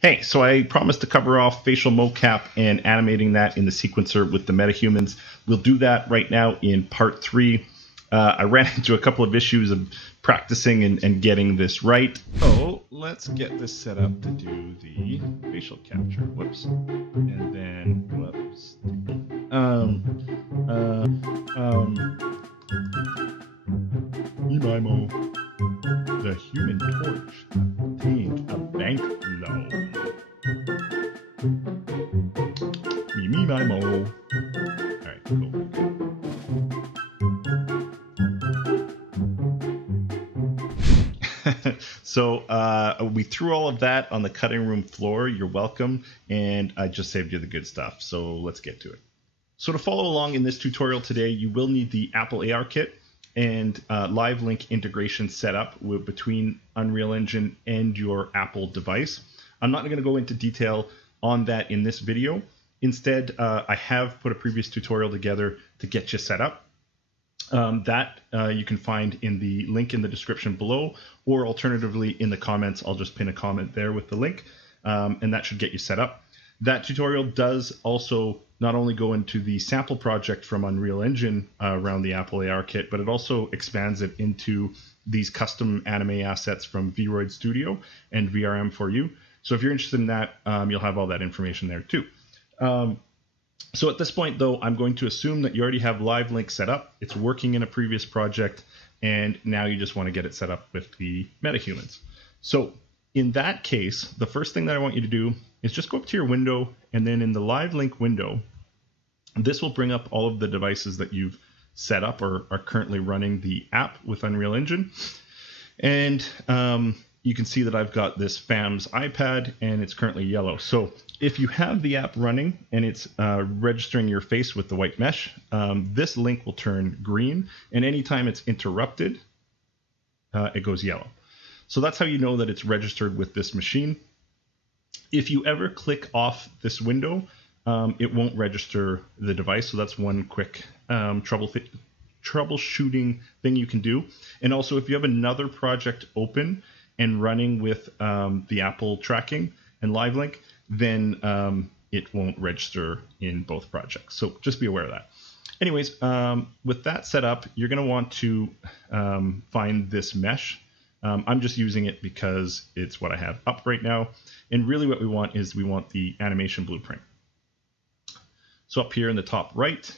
Hey, so I promised to cover off facial mocap and animating that in the sequencer with the MetaHumans. We'll do that right now in part 3. I ran into a couple of issues of practicing and getting this right. So let's get this set up to do the facial capture. Whoops. And then, whoops. Emimo, the Human Torch obtained a bank loan. Mimo. Alright, cool. So we threw all of that on the cutting room floor. You're welcome. And I just saved you the good stuff. So let's get to it. So to follow along in this tutorial today, you will need the Apple ARKit and live link integration set up between Unreal Engine and your Apple device. I'm not going to go into detail on that in this video. Instead, I have put a previous tutorial together to get you set up. That you can find in the link in the description below, or alternatively in the comments. I'll just pin a comment there with the link, and that should get you set up. That tutorial does also not only go into the sample project from Unreal Engine around the Apple ARKit, but it also expands it into these custom anime assets from VRoid Studio and VRM4U. So if you're interested in that, you'll have all that information there too. So at this point, though, I'm going to assume that you already have Live Link set up. It's working in a previous project, and now you just want to get it set up with the MetaHumans. So in that case, the first thing that I want you to do is just go up to your window, and then in the Live Link window, this will bring up all of the devices that you've set up or are currently running the app with Unreal Engine. And you can see that I've got this FAM's iPad, and it's currently yellow. So if you have the app running and it's registering your face with the white mesh, this link will turn green, and anytime it's interrupted, it goes yellow. So that's how you know that it's registered with this machine. If you ever click off this window, it won't register the device. So that's one quick troubleshooting thing you can do. And also, if you have another project open and running with the Apple tracking and Live Link, then it won't register in both projects. So just be aware of that. Anyways, with that set up, you're going to want to find this mesh. I'm just using it because it's what I have up right now. And really what we want is we want the animation blueprint. So up here in the top right,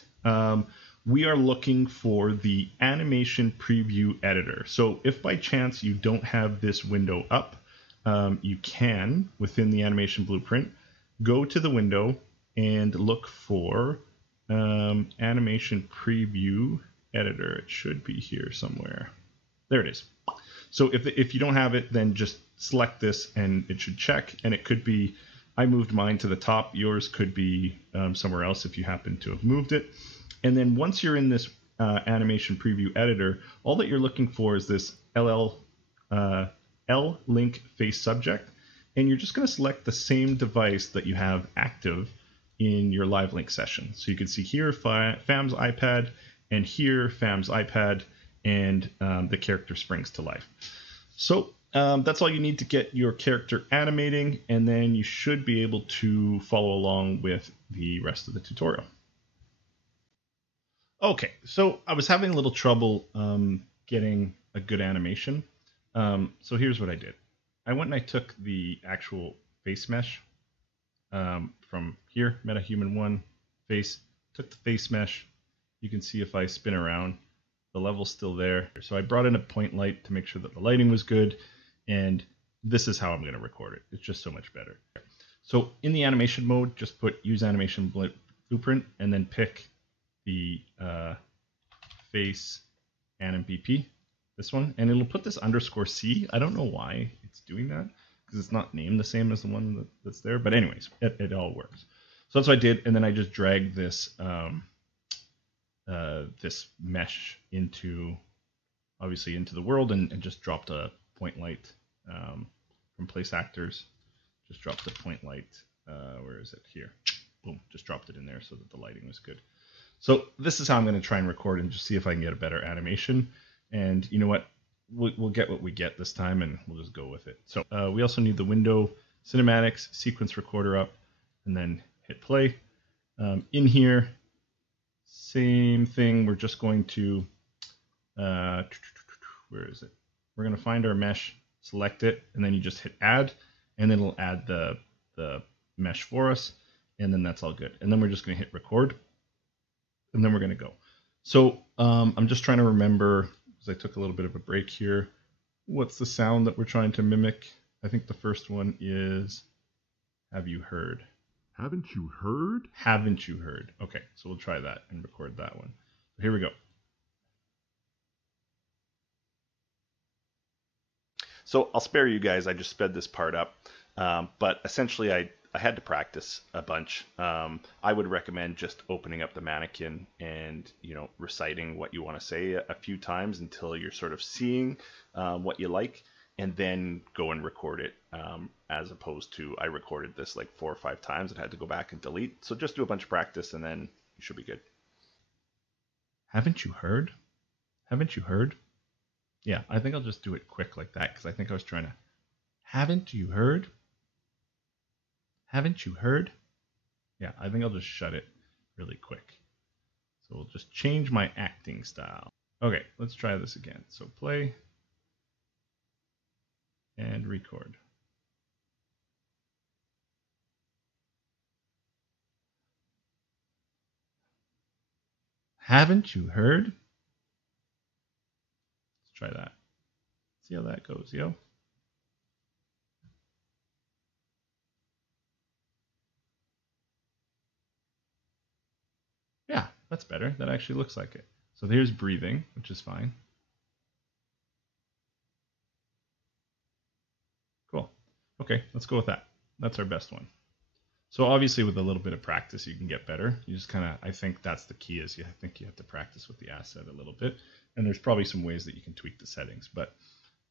we are looking for the animation preview editor. So if by chance you don't have this window up, you can, within the animation blueprint, go to the window and look for animation preview editor. It should be here somewhere. There it is. So if you don't have it, then just select this and it should check. And it could be, I moved mine to the top. Yours could be somewhere else if you happen to have moved it. And then once you're in this animation preview editor, all that you're looking for is this L-Link face subject. And you're just going to select the same device that you have active in your Live Link session. So you can see here FAM's iPad, and here FAM's iPad, and the character springs to life. So that's all you need to get your character animating, and then you should be able to follow along with the rest of the tutorial. Okay, so I was having a little trouble getting a good animation. So here's what I did. I went and I took the actual face mesh from here, MetaHuman 1 face, took the face mesh. You can see if I spin around, the level's still there. So I brought in a point light to make sure that the lighting was good, and this is how I'm going to record it. It's just so much better. So in the animation mode, just put use animation blueprint and then pick the face anim BP, this one, and it'll put this _C. I don't know why it's doing that, because it's not named the same as the one that's there, but anyways, it all works. So that's what I did, and then I just dragged this this mesh obviously into the world, and just dropped a point light from place actors. Just dropped the point light. Where is it? Here. Boom. Just dropped it in there so that the lighting was good. So this is how I'm going to try and record and just see if I can get a better animation. And you know what? We'll get what we get this time, and we'll just go with it. So we also need the window cinematics, sequence recorder up, and then hit play. In here, same thing. We're just going to, where is it? We're going to find our mesh, select it, and then you just hit add, and then it'll add the mesh for us, and then that's all good. And then we're just going to hit record, and then we're going to go. So I'm just trying to remember, because I took a little bit of a break here, what's the sound that we're trying to mimic? I think the first one is, have you heard? Haven't you heard? Haven't you heard? Okay, so we'll try that and record that one. Here we go. So I'll spare you guys. I just sped this part up. But essentially, I had to practice a bunch. I would recommend just opening up the mannequin and, reciting what you want to say a few times until you're sort of seeing what you like, and then go and record it, as opposed to I recorded this like 4 or 5 times and had to go back and delete. So just do a bunch of practice and then you should be good. Haven't you heard? Haven't you heard? Yeah, I think I'll just do it quick like that, because I think I was trying to, haven't you heard? Haven't you heard? Yeah, I think I'll just shut it really quick. So we'll just change my acting style. Okay, let's try this again. So play and record. Haven't you heard? Let's try that. See how that goes, yo. Yeah, that's better. That actually looks like it. So there's breathing, which is fine. Cool. Okay, let's go with that. That's our best one. So obviously with a little bit of practice, you can get better. You just kind of, I think that's the key, is I think you have to practice with the asset a little bit. And there's probably some ways that you can tweak the settings, but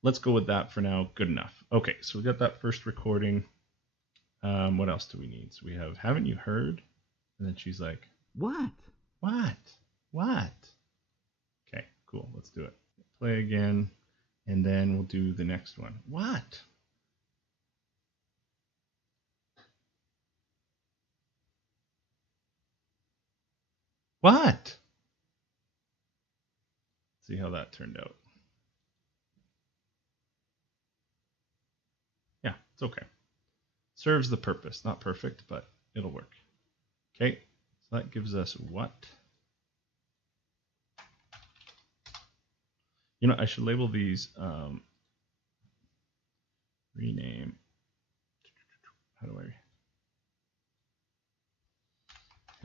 let's go with that for now. Good enough. Okay, so we got that first recording. What else do we need? So we have, haven't you heard? And then she's like, What? What? What? Okay, cool. Let's do it. Play again, and then we'll do the next one. What? What? See how that turned out. Yeah, it's okay. Serves the purpose. Not perfect, but it'll work. Okay, so that gives us what? I should label these rename. How do I?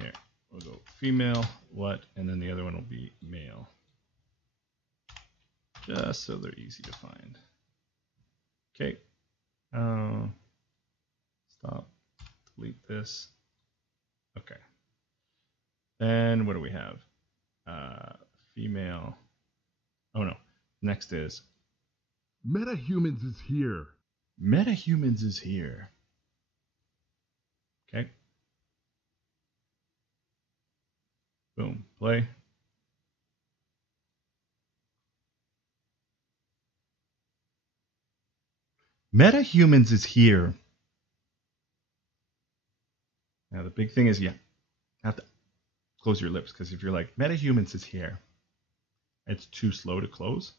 Here, we'll go female, what, and then the other one will be male. Just so they're easy to find. Okay. Stop. Delete this. Okay. Then what do we have? Female. Oh no. Next is MetaHumans is here. MetaHumans is here. Okay. Boom. Play. MetaHumans is here. Now the big thing is you have to close your lips, because if you're like, MetaHumans is here, it's too slow to close.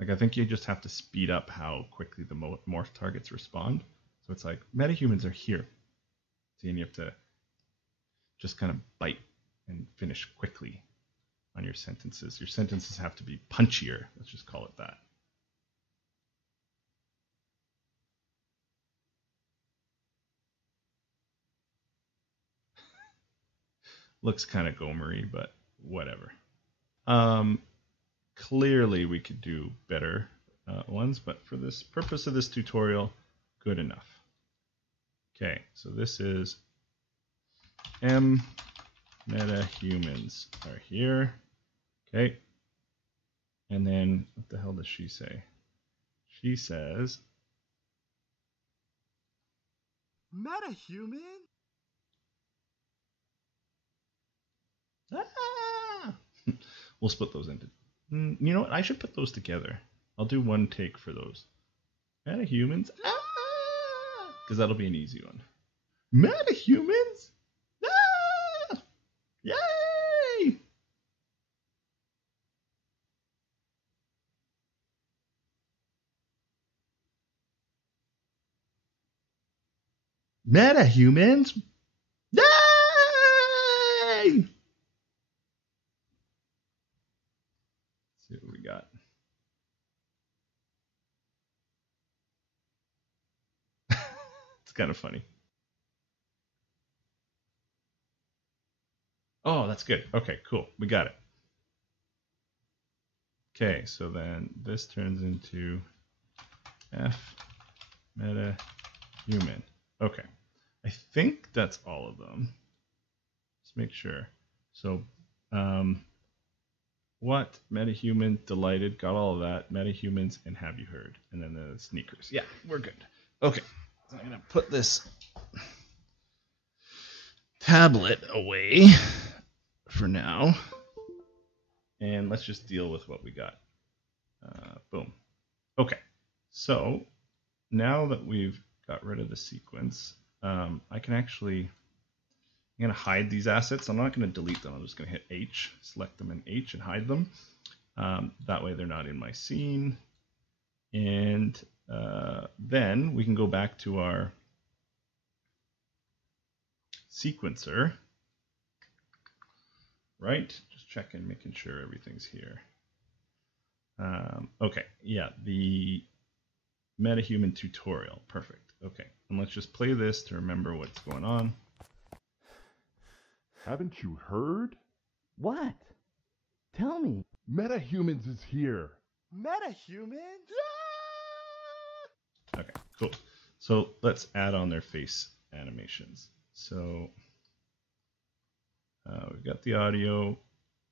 Like, I think you just have to speed up how quickly the morph targets respond. So it's like, MetaHumans are here. See, and you have to just kind of bite and finish quickly on your sentences. Your sentences have to be punchier. Let's just call it that. Looks kind of Gomery, but whatever. Clearly we could do better ones, but for this purpose of this tutorial, good enough. Okay, so this is MetaHumans are here. Okay, and then what the hell does she say? She says, MetaHuman? ah! We'll split those into. You know what? I should put those together. I'll do one take for those. MetaHumans. Ah! because that'll be an easy one. MetaHumans? Ah! Yay! MetaHumans? Yay! Let's see what we got. It's kind of funny. Oh, that's good. Okay, cool. We got it. Okay, so then this turns into F MetaHuman. Okay. I think that's all of them. Let's make sure. So, what? MetaHuman, delighted, got all of that. MetaHumans, and have you heard? And then the sneakers. Yeah, we're good. Okay, so I'm going to put this tablet away for now. And let's just deal with what we got. Boom. Okay, so now that we've got rid of the sequence, I can actually, I'm going to hide these assets. I'm not going to delete them. I'm just going to hit H, select them in H and hide them. That way they're not in my scene. And then we can go back to our sequencer, right? Just checking, making sure everything's here. Okay, yeah, the MetaHuman tutorial, perfect. Okay, and let's just play this to remember what's going on. Haven't you heard? What? Tell me. MetaHumans is here. MetaHuman? Okay, cool. So let's add on their face animations. So we've got the audio.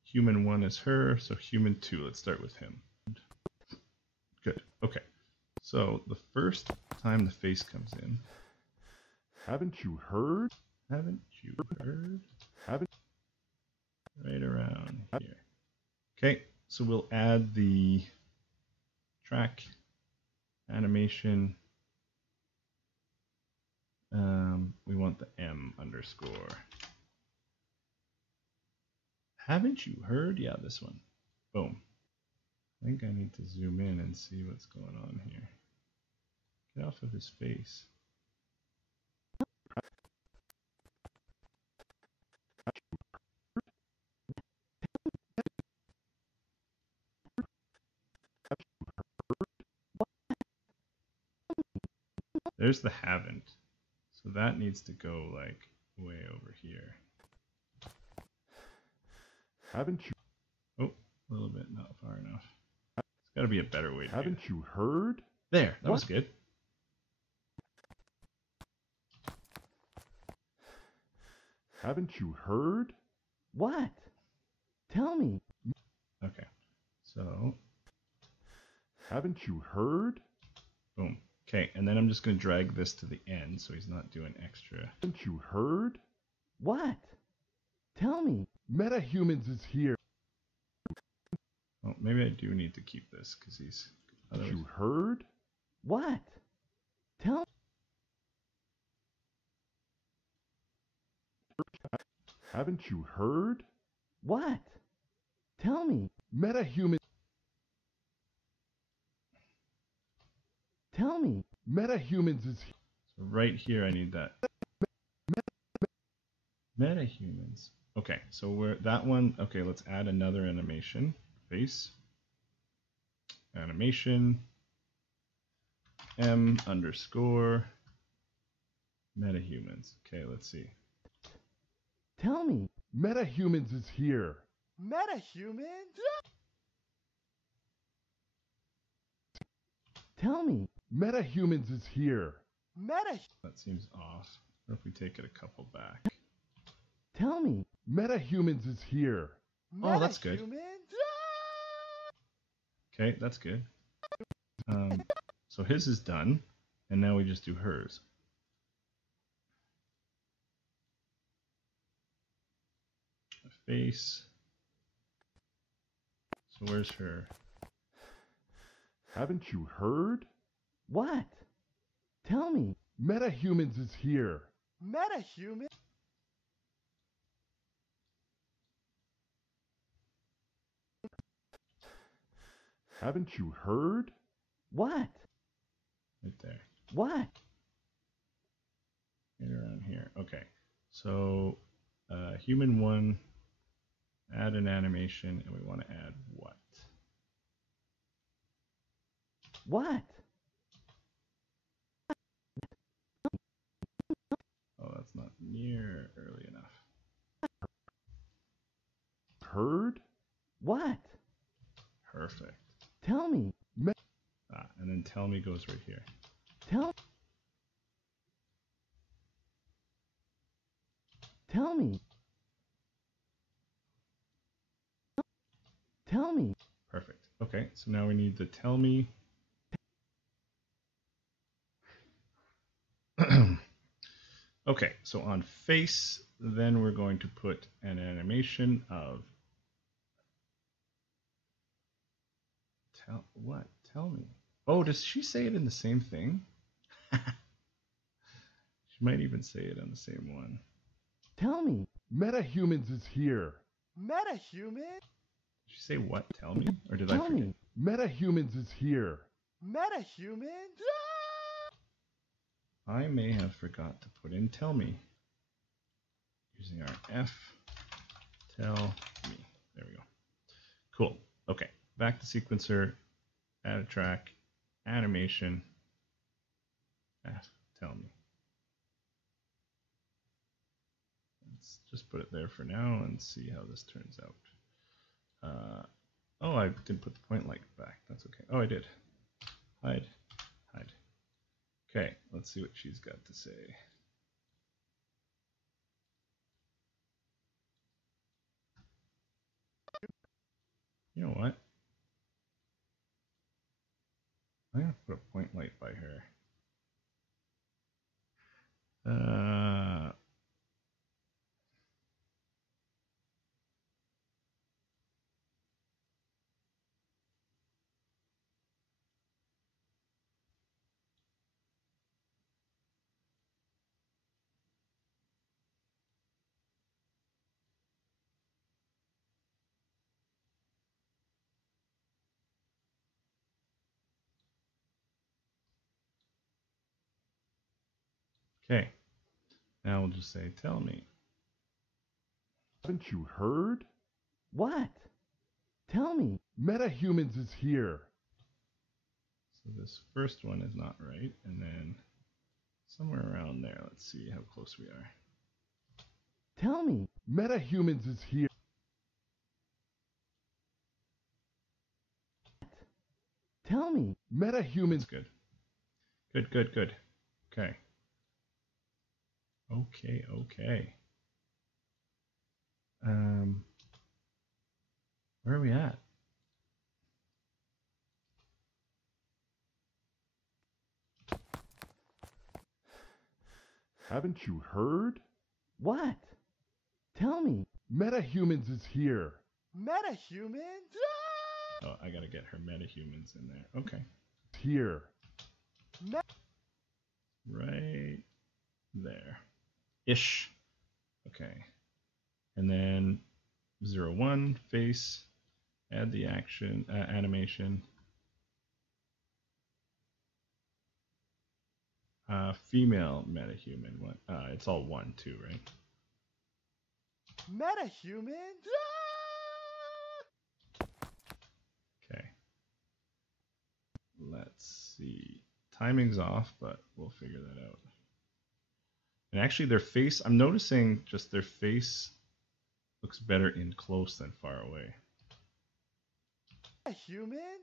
Human 1 is her, so human 2, let's start with him. Good, okay. So the first time the face comes in. Haven't you heard? Haven't you heard? Haven't. Right around here. Okay, so we'll add the track animation. We want the M underscore. Haven't you heard? Yeah, this one. Boom. I think I need to zoom in and see what's going on here. Get off of his face. There's the haven't. So that needs to go like way over here. Haven't you? Oh, a little bit, not far enough. It's got to be a better way to do Haven't it. you heard? There, that was good. Haven't you heard? What? Tell me. Okay, so Haven't you heard? boom. Okay, and then I'm just going to drag this to the end so he's not doing extra. Haven't you heard? What? Tell me. MetaHumans is here. Oh, maybe I do need to keep this because he's. Haven't you heard? What? Tell me. Haven't you heard? What? Tell me. MetaHumans. Tell me. MetaHumans is here. So right here, I need that. MetaHumans. Okay, so we're that one. Okay, let's add another animation. Face. Animation. M underscore. MetaHumans. Okay, let's see. Tell me. MetaHumans is here. MetaHuman? Tell me. MetaHumans is here. That seems off. What if we take it a couple back? Tell me. MetaHumans is here. Oh, that's good. Okay, that's good. So his is done, and now we just do hers. Face. So where's her? Haven't you heard? What? Tell me. MetaHumans is here. MetaHuman? Haven't you heard? What? Right there. What? Right around here. Okay. So human 1, add an animation, and we want to add what? What? Oh, that's not near early enough. Heard? What? Perfect. Tell me. And then tell me goes right here. Tell me. Tell me. Perfect. Okay, so now we need the tell me. Okay, so on face, then we're going to put an animation of Tell me. Oh, does she say it in the same thing? She might even say it on the same one. Tell me. MetaHumans is here. MetaHuman? Did she say what? Tell me? Or did I Tell forget? me. MetaHumans is here. MetaHuman? I may have forgot to put in tell me. Using our F, tell me. There we go. Cool. Okay, back to sequencer, add a track, animation, F, tell me. Let's just put it there for now and see how this turns out. Oh, I didn't put the point light back. That's okay. Oh, I did. Hide. Okay, let's see what she's got to say. You know what? I'm going to put a point light by her. Okay, now we'll just say, tell me. Haven't you heard? What? Tell me. MetaHumans is here. So this first one is not right, and then somewhere around there, let's see how close we are. Tell me. MetaHumans is here. Tell me. MetaHumans. Good. Good. Okay. Okay. Where are we at? Haven't you heard? What? Tell me. MetaHumans is here. MetaHuman? Oh, I gotta get her metahumans in there. Okay. Here. Right there. Ish. Okay. And then 0, 1, face, add the action, animation. Female metahuman. What? It's all 1, 2, right? MetaHuman? Okay. Let's see. Timing's off, but we'll figure that out. And actually their face, I'm noticing just their face looks better in close than far away. Human?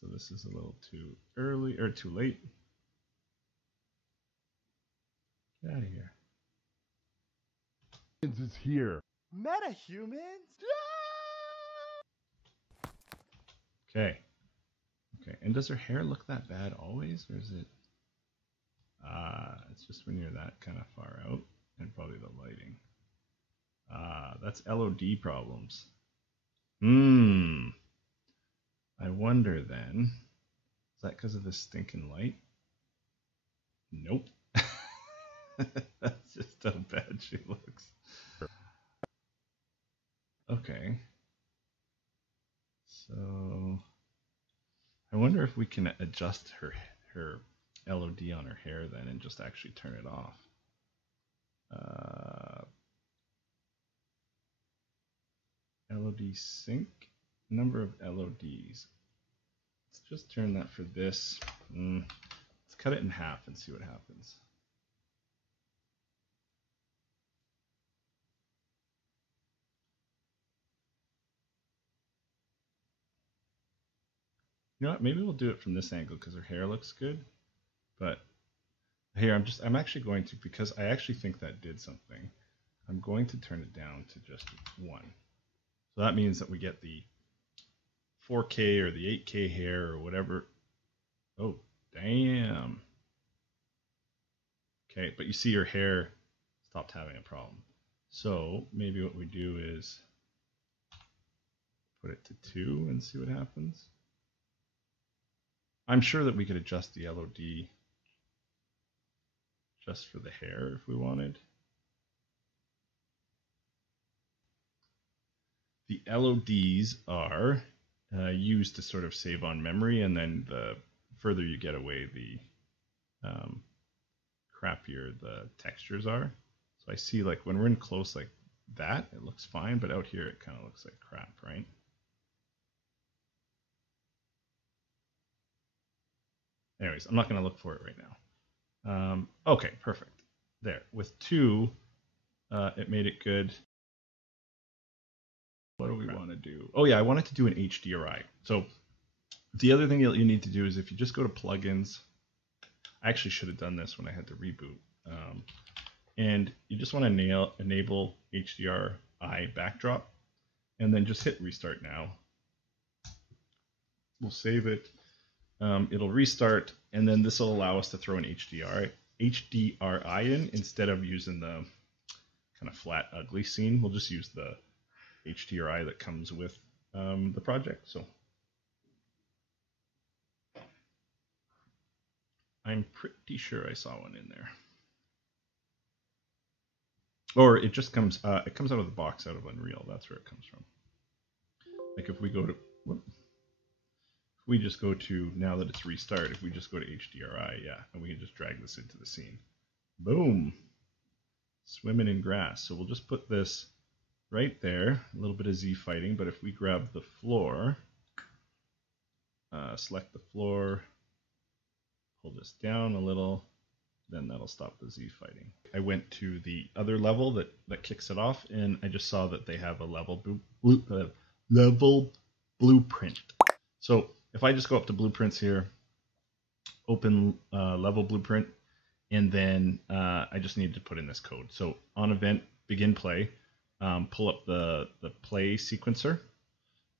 So this is a little too early or too late. Get out of here. Is here. MetaHuman? Okay. Okay. And does her hair look that bad always, or is it? It's just when you're that kind of far out, and probably the lighting. That's LOD problems. I wonder then. that because of this stinking light? Nope. That's just how bad she looks. Okay. So I wonder if we can adjust her LOD on her hair then and just actually turn it off. LOD sync, number of LODs. Let's just turn that for this. Let's cut it in half and see what happens. You know what? Maybe we'll do it from this angle because her hair looks good. But here, I'm actually going to, because I actually think that did something, I'm going to turn it down to just 1. So that means that we get the 4K or the 8K hair or whatever. Oh, damn. Okay, but you see her hair stopped having a problem. So maybe what we do is put it to 2 and see what happens. I'm sure that we could adjust the LOD just for the hair if we wanted. The LODs are used to sort of save on memory, and then the further you get away, the crappier the textures are. So I see, like, when we're in close like that, it looks fine, but out here it kind of looks like crap, right? Anyways, I'm not going to look for it right now. Okay, perfect. There. With 2, it made it good. What do we want to do? Oh yeah, I wanted to do an HDRI. So the other thing you need to do is if you just go to plugins, I actually should have done this when I had to reboot. And you just want to enable HDRI backdrop, and then just hit restart now. We'll save it. It'll restart, and then this will allow us to throw an HDRI in instead of using the kind of flat, ugly scene. We'll just use the HDRI that comes with the project. So I'm pretty sure I saw one in there. Or it just comes, it comes out of the box out of Unreal. That's where it comes from. Like if we go to, if we just go to, now that it's restart, if we just go to HDRI, yeah, and we can just drag this into the scene. Boom. Swimming in grass. So we'll just put this right there, a little bit of Z fighting, but if we grab the floor, select the floor, pull this down a little, then that'll stop the Z fighting. I went to the other level that kicks it off, and I just saw that they have a level blueprint. So if I just go up to blueprints here, open level blueprint, and then I just need to put in this code. So on event, begin play, pull up the play sequencer,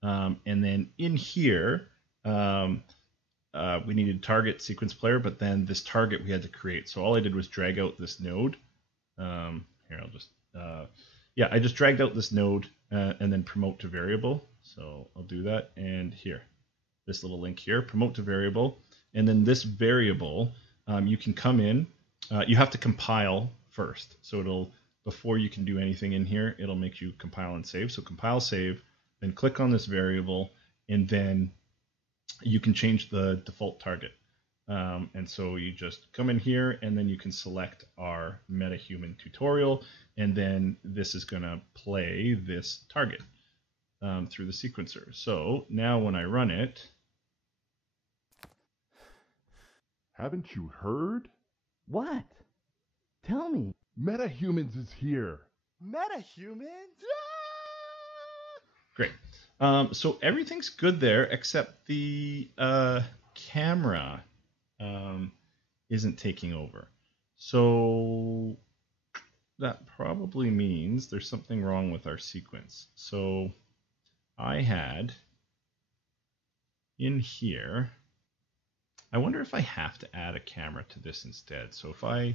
and then in here, we needed target sequence player, but then this target we had to create. So all I did was drag out this node. Here, I'll just, yeah, I just dragged out this node and then promote to variable. So I'll do that. And here, this little link here, promote to variable. And then this variable, you can come in, you have to compile first. So it'll, before you can do anything in here, it'll make you compile and save. So compile, save, then click on this variable, and then you can change the default target. And so you just come in here, and then you can select our MetaHuman tutorial, and then this is going to play this target through the sequencer. So now when I run it, Haven't you heard? What? Tell me. MetaHumans is here. MetaHumans? great. So everything's good there except the camera isn't taking over. So that probably means there's something wrong with our sequence. So I had in here, I wonder if I have to add a camera to this instead. So if I,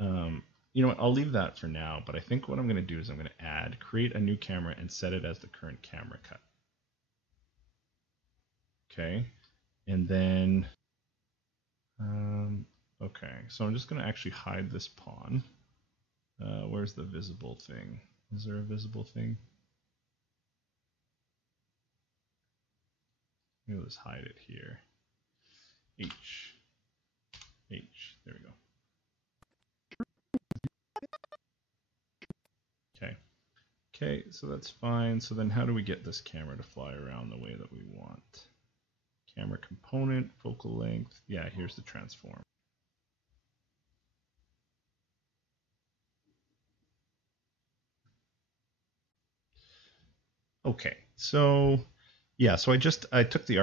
you know what, I'll leave that for now, but I think what I'm going to do is I'm going to create a new camera and set it as the current camera cut. Okay, and then Okay, so I'm just going to actually hide this pawn. Where's the visible thing? Is there a visible thing? Maybe let's hide it here. H. There we go. Okay. Okay, so that's fine. So then how do we get this camera to fly around the way that we want? Camera component, focal length. Yeah, here's the transform. Okay, so yeah, so I took the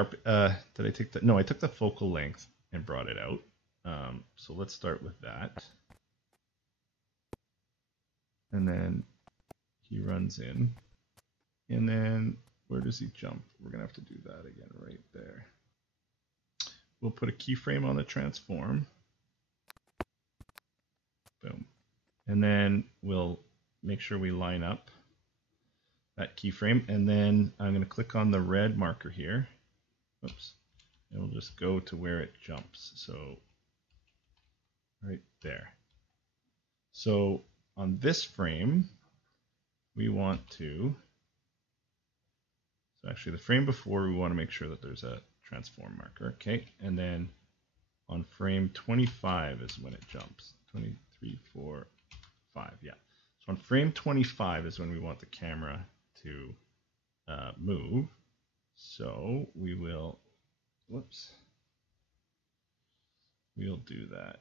did I take the, no, I took the focal length and brought it out. So let's start with that. And then he runs in. And then where does he jump? We're gonna have to do that again right there. We'll put a keyframe on the transform. Boom. And then we'll make sure we line up that keyframe. And then I'm going to click on the red marker here. Oops. And we'll just go to where it jumps. So right there. So on this frame, we want to, so actually the frame before, we want to make sure that there's a transform marker. Okay. And then on frame 25 is when it jumps. 23, 4, 5. Yeah. So on frame 25 is when we want the camera to move. So we will, whoops, we'll do that.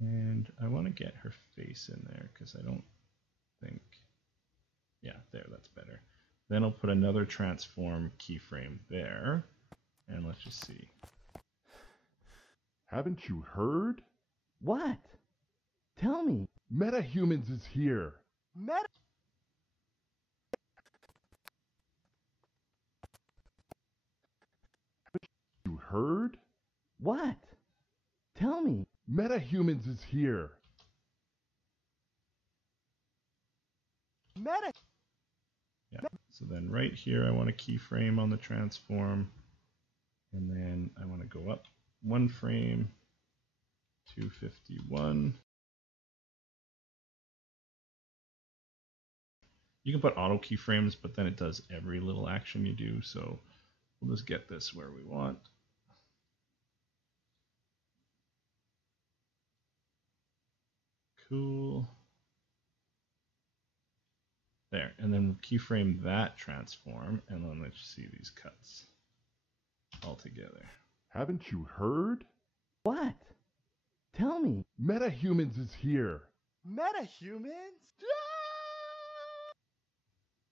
And I want to get her face in there because I don't think, yeah, there, that's better. Then I'll put another transform keyframe there. And let's just see. Haven't you heard? What? Tell me. MetaHumans is here. Meta. You heard? What? Tell me. MetaHumans is here. Meta. Yeah. So then right here, I want a keyframe on the transform. And then I want to go up one frame, 251. You can put auto keyframes, but then it does every little action you do. So we'll just get this where we want. Cool. There, and then we'll keyframe that transform, and then let's see these cuts all together. Haven't you heard? What? Tell me. MetaHumans is here. MetaHumans?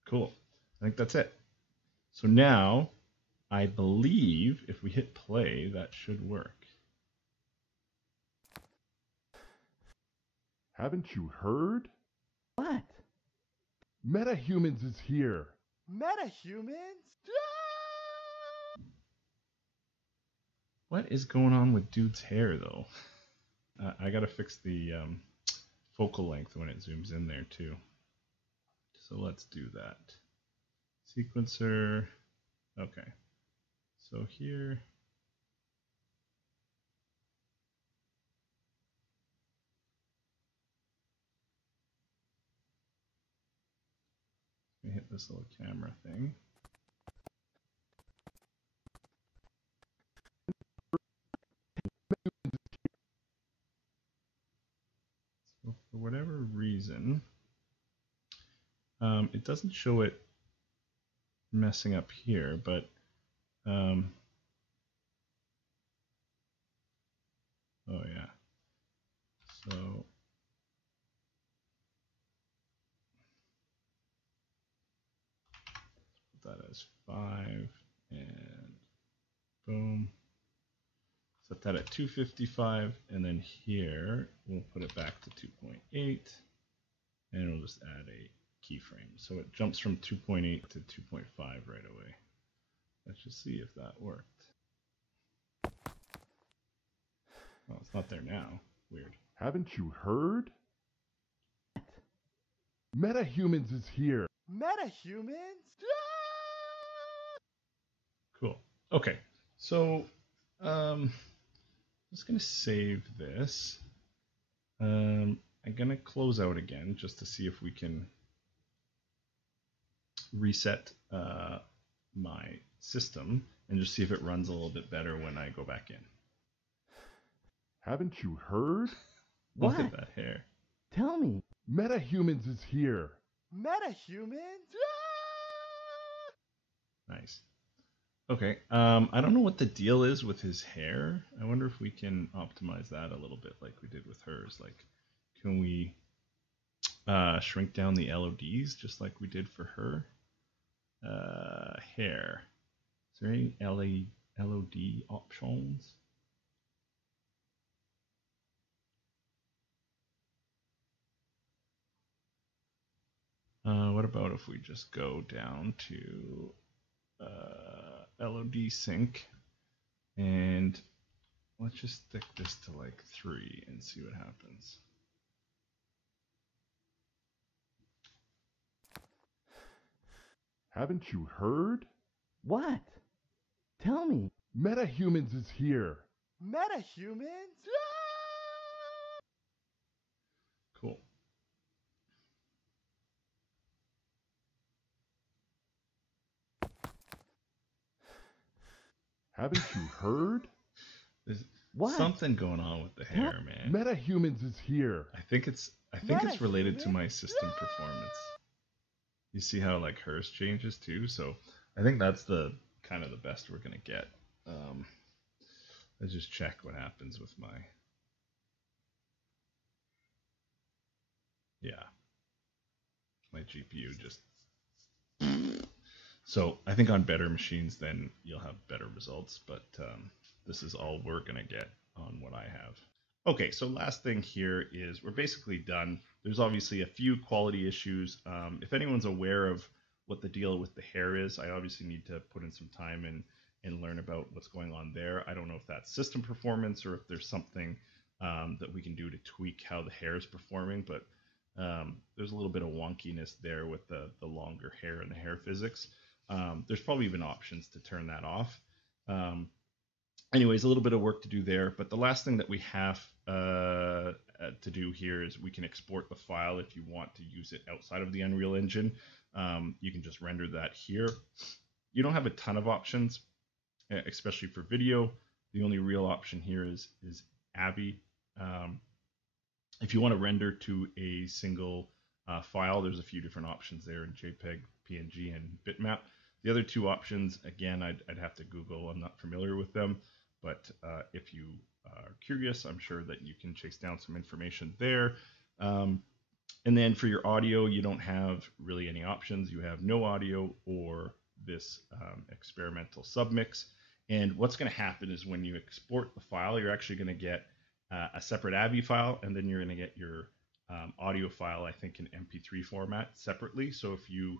Cool. I think that's it. So now, I believe if we hit play, that should work. Haven't you heard? What? MetaHumans is here. MetaHumans? What is going on with dude's hair, though? I gotta fix the focal length when it zooms in there, too. So let's do that. Sequencer. Okay. So here. Let me hit this little camera thing. So for whatever reason, it doesn't show it messing up here, but oh yeah. So put that as 5 and boom. Set that at 255, and then here we'll put it back to 2.8, and we'll just add a keyframe. So it jumps from 2.8 to 2.5 right away. Let's just see if that worked. Well, it's not there now. Weird. Haven't you heard? MetaHumans is here. MetaHumans? Cool. Okay, so I'm just gonna save this. I'm gonna close out again just to see if we can reset my system and just see if it runs a little bit better when I go back in. Haven't you heard? Look What? at that hair. Tell me. MetaHumans is here. MetaHumans? Nice. Okay, I don't know what the deal is with his hair. I wonder if we can optimize that a little bit like we did with hers. Like, can we shrink down the LODs just like we did for her? Hair. Is there any LOD options? What about if we just go down to LOD sync and let's just stick this to like 3 and see what happens. Haven't you heard? What? Tell me. MetaHumans is here. MetaHumans? Cool. Haven't you heard? There's What? something going on with the hair, man. MetaHumans is here. I think it's related to my system performance. You see how like hers changes too, so I think that's the kind of the best we're gonna get. Let's just check what happens with my. Yeah, my GPU just. So I think on better machines, then you'll have better results. But this is all we're gonna get on what I have. Okay, so last thing here is we're basically done. There's obviously a few quality issues. If anyone's aware of what the deal with the hair is, I obviously need to put in some time and learn about what's going on there. I don't know if that's system performance or if there's something that we can do to tweak how the hair is performing, but there's a little bit of wonkiness there with the longer hair and the hair physics. There's probably even options to turn that off. Anyways, a little bit of work to do there, but the last thing that we have to do here is we can export the file if you want to use it outside of the Unreal Engine. You can just render that here. You don't have a ton of options, especially for video. The only real option here is AVI. If you want to render to a single file, there's a few different options there in JPEG, PNG, and bitmap. The other two options, again, I'd have to Google. I'm not familiar with them, but if you are curious, I'm sure that you can chase down some information there. And then for your audio, you don't have really any options. You have no audio or this experimental submix. And what's going to happen is when you export the file, you're actually going to get a separate AVI file, and then you're going to get your audio file, I think, in MP3 format separately. So if you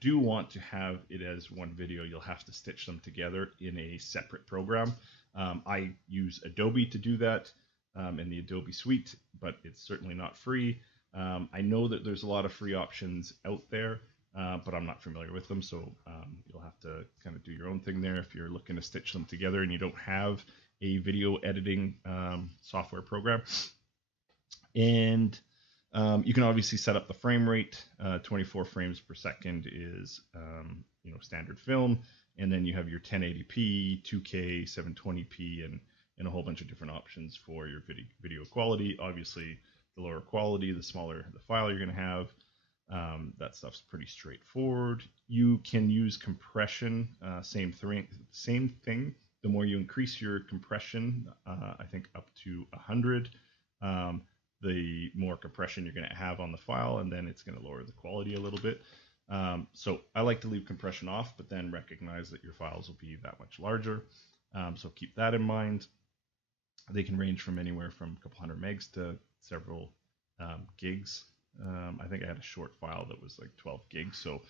do want to have it as one video, you'll have to stitch them together in a separate program. I use Adobe to do that in the Adobe Suite, but it's certainly not free. I know that there's a lot of free options out there, but I'm not familiar with them, so you'll have to kind of do your own thing there if you're looking to stitch them together and you don't have a video editing software program. And you can obviously set up the frame rate. 24 frames per second is standard film, and then you have your 1080p, 2K, 720p, and a whole bunch of different options for your video quality. Obviously, the lower quality, the smaller the file you're going to have. That stuff's pretty straightforward. You can use compression, same thing. The more you increase your compression, I think up to 100, the more compression you're going to have on the file, and then it's going to lower the quality a little bit. So I like to leave compression off, but then recognize that your files will be that much larger. So keep that in mind. They can range from anywhere from a couple hundred megs to several gigs. I think I had a short file that was like 12 gigs. So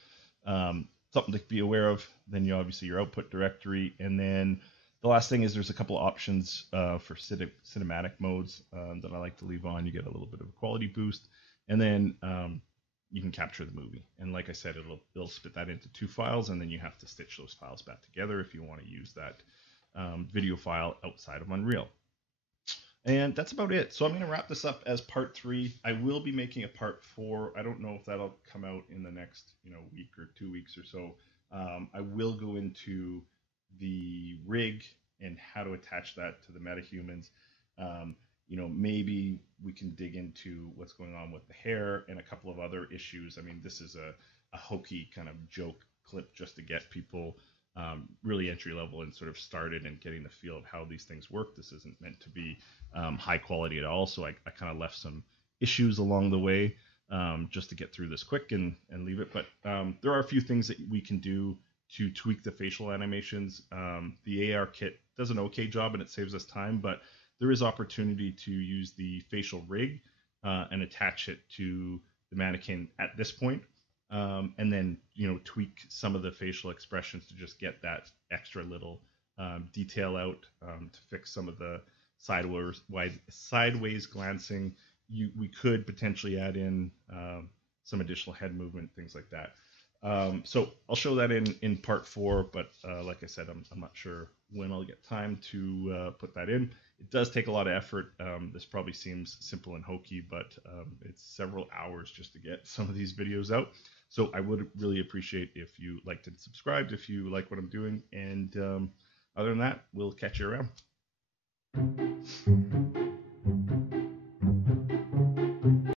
something to be aware of. Then you obviously your output directory, and then the last thing is there's a couple of options for cinematic modes that I like to leave on. You get a little bit of a quality boost. And then you can capture the movie. And like I said, it'll spit that into 2 files, and then you have to stitch those files back together if you want to use that video file outside of Unreal. And that's about it. So I'm going to wrap this up as part 3. I will be making a part 4. I don't know if that'll come out in the next week or 2 weeks or so. I will go into the rig and how to attach that to the MetaHumans. Maybe we can dig into what's going on with the hair and a couple of other issues. I mean, this is a hokey kind of joke clip just to get people really entry level and sort of started and getting the feel of how these things work. This isn't meant to be high quality at all, so I kind of left some issues along the way just to get through this quick and leave it. But there are a few things that we can do to tweak the facial animations. The ARKit does an okay job and it saves us time, but there is opportunity to use the facial rig and attach it to the mannequin at this point. And then tweak some of the facial expressions to just get that extra little detail out to fix some of the sideways glancing. We could potentially add in some additional head movement, things like that. So I'll show that in part 4, but like I said, I'm not sure when I'll get time to put that in. It does take a lot of effort. This probably seems simple and hokey, but it's several hours just to get some of these videos out. So I would really appreciate if you liked and subscribed, if you like what I'm doing. And other than that, we'll catch you around.